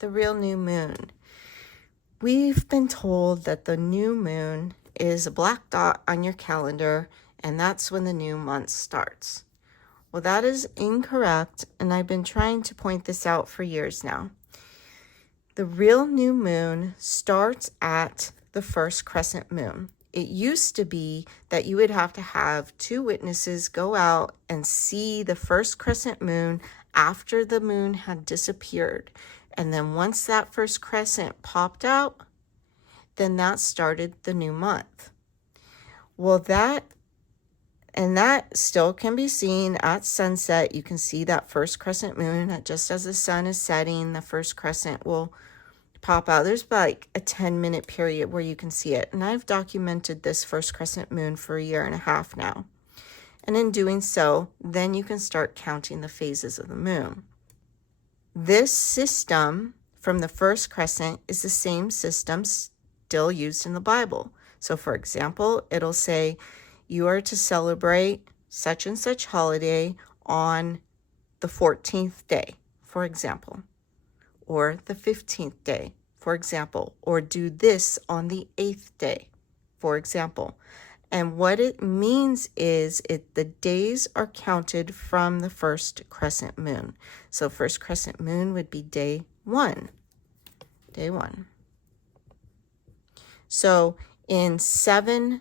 the real new moon. We've been told that the new moon is a black dot on your calendar, and that's when the new month starts. Well, that is incorrect, and I've been trying to point this out for years now. The real new moon starts at the first crescent moon. It used to be that you would have to have 2 witnesses go out and see the first crescent moon after the moon had disappeared. And then once that first crescent popped out, then that started the new month. Well, that still can be seen at sunset. You can see that first crescent moon. Just as the sun is setting, the first crescent will pop out. There's like a 10-minute period where you can see it. And I've documented this first crescent moon for 1.5 years now. And in doing so, then you can start counting the phases of the moon. This system from the first crescent is the same system still used in the Bible. So for example, it'll say you are to celebrate such and such holiday on the 14th day, for example, or the 15th day, for example, or do this on the 8th day, for example. And what it means is the days are counted from the first crescent moon. So first crescent moon would be day 1. Day 1. So in 7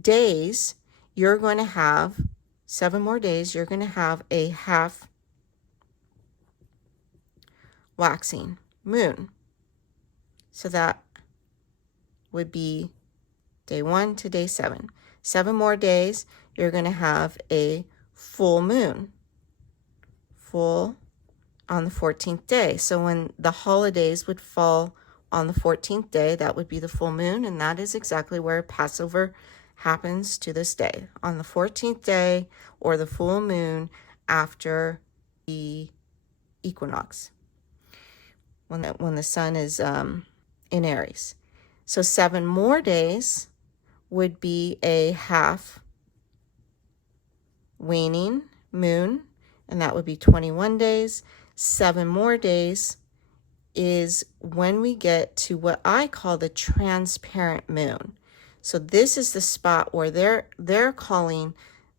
days, you're going to have 7 more days, you're going to have a half waxing moon. So that would be day 1 to day 7. 7 more days, you're going to have a full moon. Full on the 14th day. So when the holidays would fall on the 14th day, that would be the full moon. And that is exactly where Passover happens to this day. On the 14th day or the full moon after the equinox. When the sun is in Aries. So 7 more days would be a half waning moon, and that would be 21 days. 7 more days is when we get to what I call the transparent moon. So this is the spot where they're calling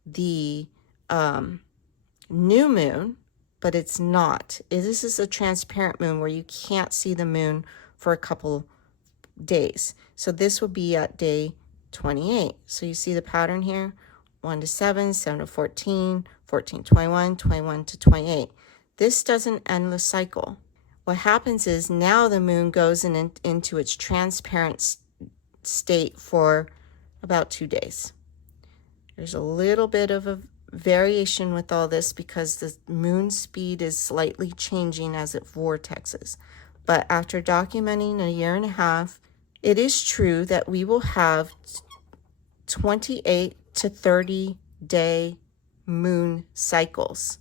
the new moon, but it's not. This is a transparent moon where you can't see the moon for a couple days. So this will be at day 28. So you see the pattern here, 1 to 7, 7 to 14, 14 to 21, 21 to 28. This doesn't end the cycle. What happens is now the moon goes into its transparent state for about 2 days. There's a little bit of a variation with all this because the moon speed is slightly changing as it vortexes. But after documenting 1.5 years, it is true that we will have 28 to 30 day moon cycles,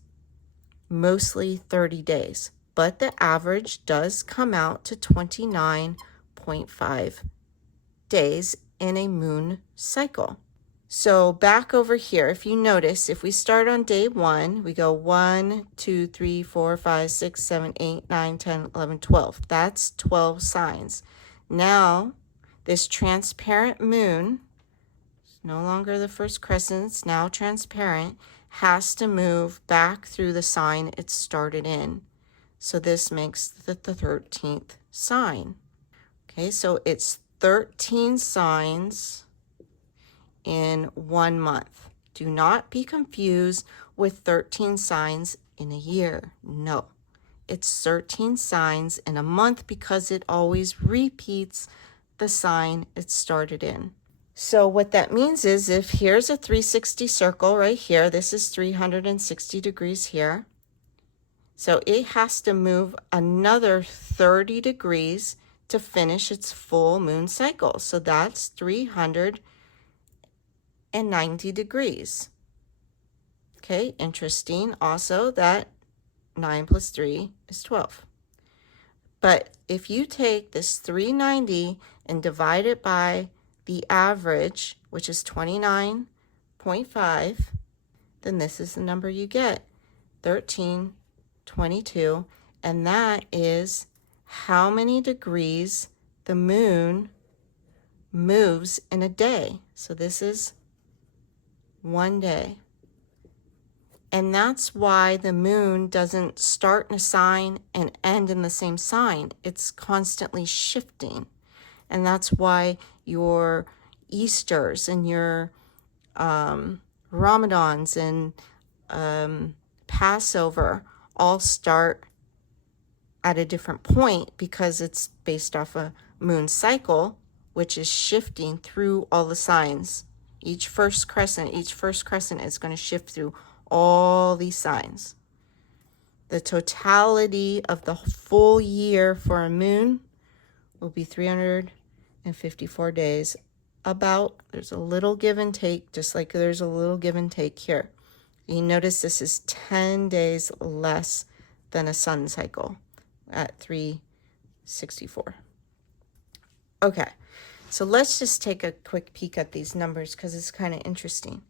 mostly 30 days, but the average does come out to 29.5 days in a moon cycle. So back over here, if you notice, if we start on day 1, we go 1, 2, 3, 4, 5, 6, 7, 8, 9, 10, 11, 12. That's 12 signs. Now, this transparent moon, no longer the first crescent, it's now transparent, has to move back through the sign it started in. So this makes the 13th sign. Okay, so it's 13 signs in 1 month. Do not be confused with 13 signs in a year. No, it's 13 signs in a month because it always repeats the sign it started in. So what that means is if here's a 360 circle right here, this is 360 degrees here. So it has to move another 30 degrees to finish its full moon cycle. So that's 390 degrees. Okay, interesting also that 9 plus 3 is 12. But if you take this 390 and divide it by the average, which is 29.5, then this is the number you get, 1322, and that is how many degrees the moon moves in a day. So this is 1 day. And that's why the moon doesn't start in a sign and end in the same sign. It's constantly shifting. And that's why your Easters and your Ramadans and Passover all start at a different point, because it's based off a moon cycle, which is shifting through all the signs. Each first crescent is going to shift through all these signs. The totality of the full year for a moon will be 354 days. There's a little give and take, just like there's a little give and take here. You notice this is 10 days less than a sun cycle at 364. Okay, so let's just take a quick peek at these numbers because it's kind of interesting.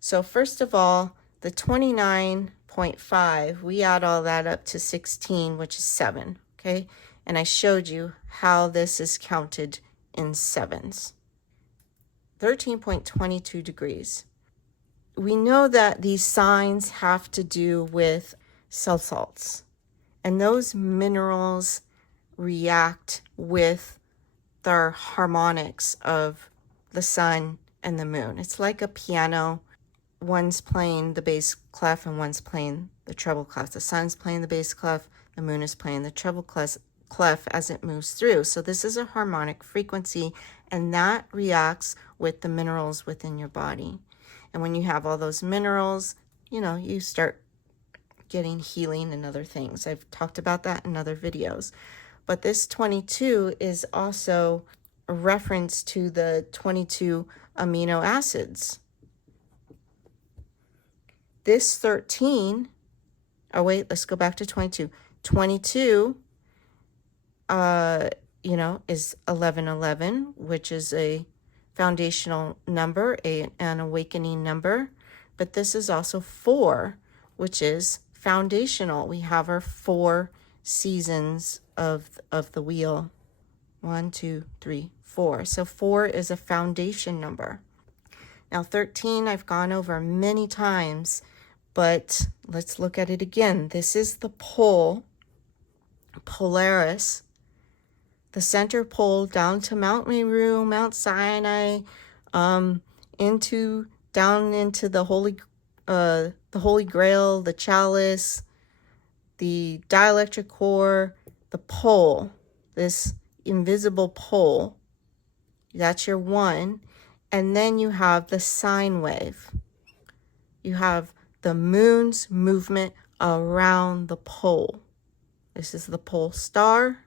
So first of all, the 29.5, we add all that up to 16, which is 7, okay? And I showed you how this is counted in sevens. 13.22 degrees. We know that these signs have to do with cell salts, and those minerals react with the harmonics of the sun and the moon. It's like a piano. One's playing the bass clef and one's playing the treble clef. The sun's playing the bass clef, the moon is playing the treble clef as it moves through. So this is a harmonic frequency, and that reacts with the minerals within your body. And when you have all those minerals, you start getting healing and other things. I've talked about that in other videos. But this 22 is also a reference to the 22 amino acids. This 13, let's go back to 22. 22, is 1111, which is a foundational number, an awakening number. But this is also 4, which is foundational. We have our 4 seasons of the wheel. 1, 2, 3, 4. So 4 is a foundation number. Now 13 I've gone over many times, but let's look at it again. This is the pole, Polaris, the center pole down to Mount Meru, Mount Sinai, down into the Holy Grail, the chalice, the dielectric core, the pole, this invisible pole. That's your 1. And then you have the sine wave. You have the moon's movement around the pole. This is the pole star,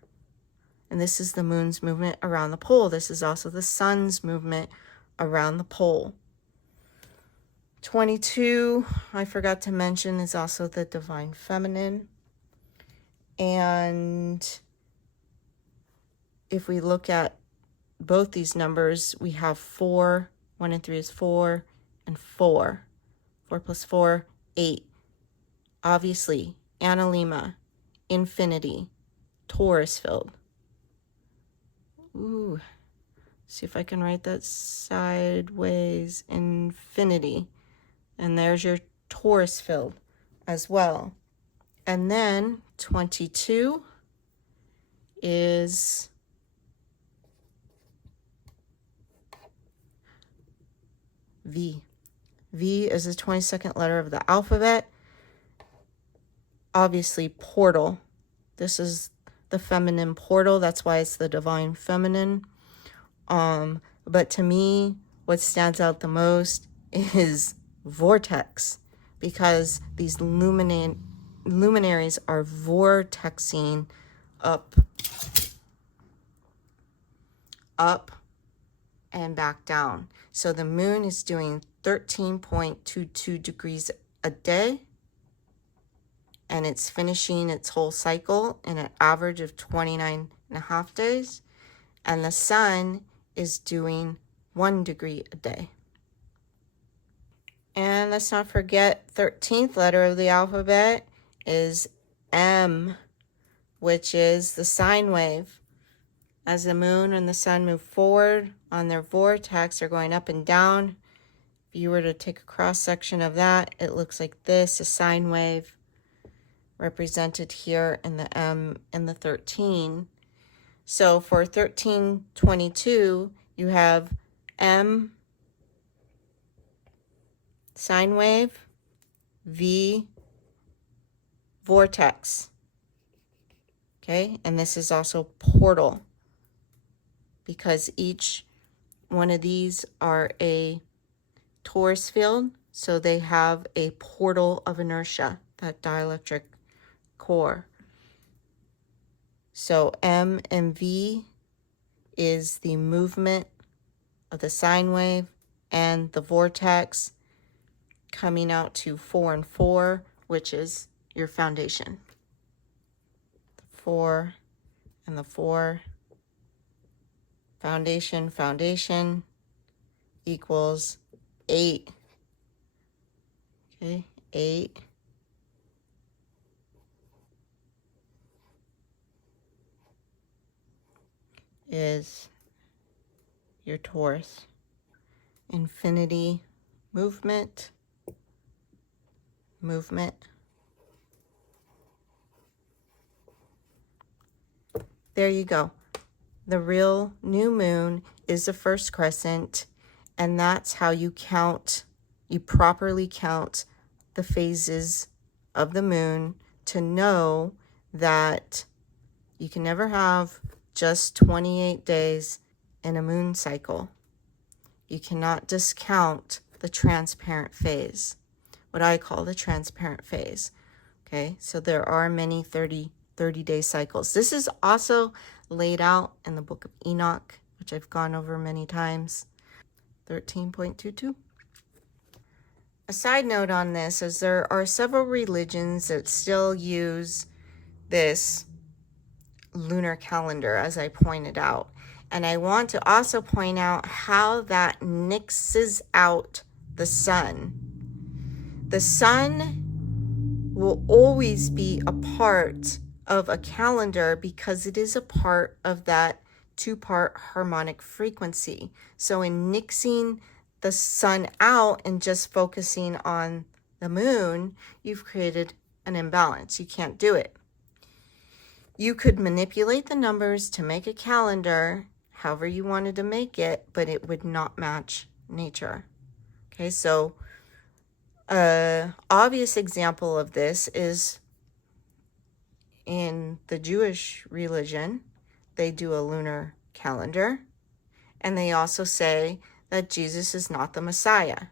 and this is the moon's movement around the pole. This is also the sun's movement around the pole. 22, I forgot to mention, is also the divine feminine. And if we look at both these numbers, we have 4, 1 and 3 is 4, and 4. 4 plus 4, 8. Obviously, Analema, infinity, Taurus field. Ooh, see if I can write that sideways, infinity. And there's your Taurus field as well. And then 22 is V. V is the 22nd letter of the alphabet. Obviously, portal. This is the feminine portal. That's why it's the divine feminine. But to me, what stands out the most is vortex, because these luminaries are vortexing up and back down. So the moon is doing 13.22 degrees a day, and it's finishing its whole cycle in an average of 29.5 days. And the sun is doing 1 degree a day. And let's not forget, 13th letter of the alphabet is M. which is the sine wave. As the moon and the sun move forward on their vortex, they're going up and down. If you were to take a cross section of that, it looks like this, a sine wave represented here in the M and the 13. So for 1322, you have M sine wave, V vortex. Okay, and this is also portal, because each one of these are a torus field, so they have a portal of inertia, that dielectric core. So M and V is the movement of the sine wave and the vortex coming out to 4 and 4, which is your foundation. The 4 and the 4. Foundation equals 8. Okay, 8 is your torus. Infinity movement. There you go. The real new moon is the first crescent, and that's how you properly count the phases of the moon, to know that you can never have just 28 days in a moon cycle. You cannot discount the transparent phase, what I call the transparent phase. Okay, so there are many 30-day cycles. This is also laid out in the book of Enoch, which I've gone over many times. 13.22. A side note on this is there are several religions that still use this lunar calendar, as I pointed out. And I want to also point out how that nixes out the sun. The sun will always be a part of a calendar because it is a part of that two-part harmonic frequency. So in nixing the sun out and just focusing on the moon, you've created an imbalance. You can't do it. You could manipulate the numbers to make a calendar however you wanted to make it, but it would not match nature. Okay, so an obvious example of this is in the Jewish religion. They do a lunar calendar, and they also say that Jesus is not the Messiah,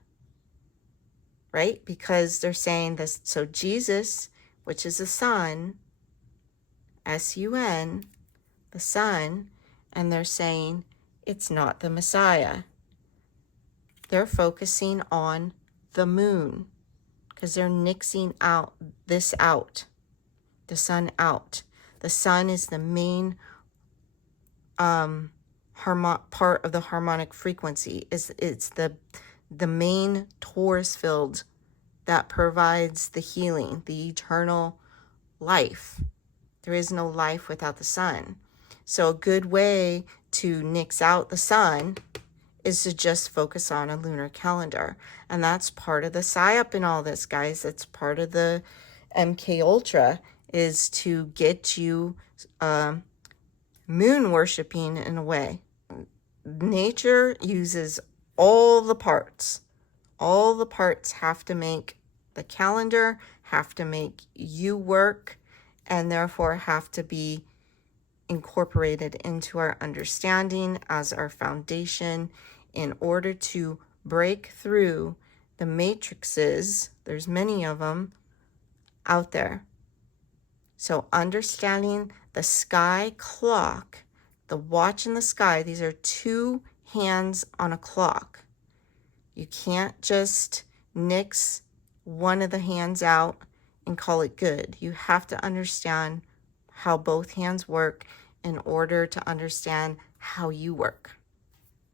right? Because they're saying this, so Jesus, which is the sun, S-U-N, the sun, and they're saying it's not the Messiah. They're focusing on the moon because they're nixing out the sun out. The sun is the main part of the harmonic frequency. It's the main torus field that provides the healing, the eternal life. There is no life without the sun. So a good way to nix out the sun is to just focus on a lunar calendar. And that's part of the PSYOP in all this, guys. That's part of the MK Ultra, is to get you moon worshiping in a way. Nature uses all the parts. All the parts have to make the calendar, have to make you work, and therefore have to be incorporated into our understanding as our foundation in order to break through the matrices. There's many of them out there. So understanding the sky clock, the watch in the sky, these are two hands on a clock. You can't just nix one of the hands out and call it good. You have to understand how both hands work in order to understand how you work.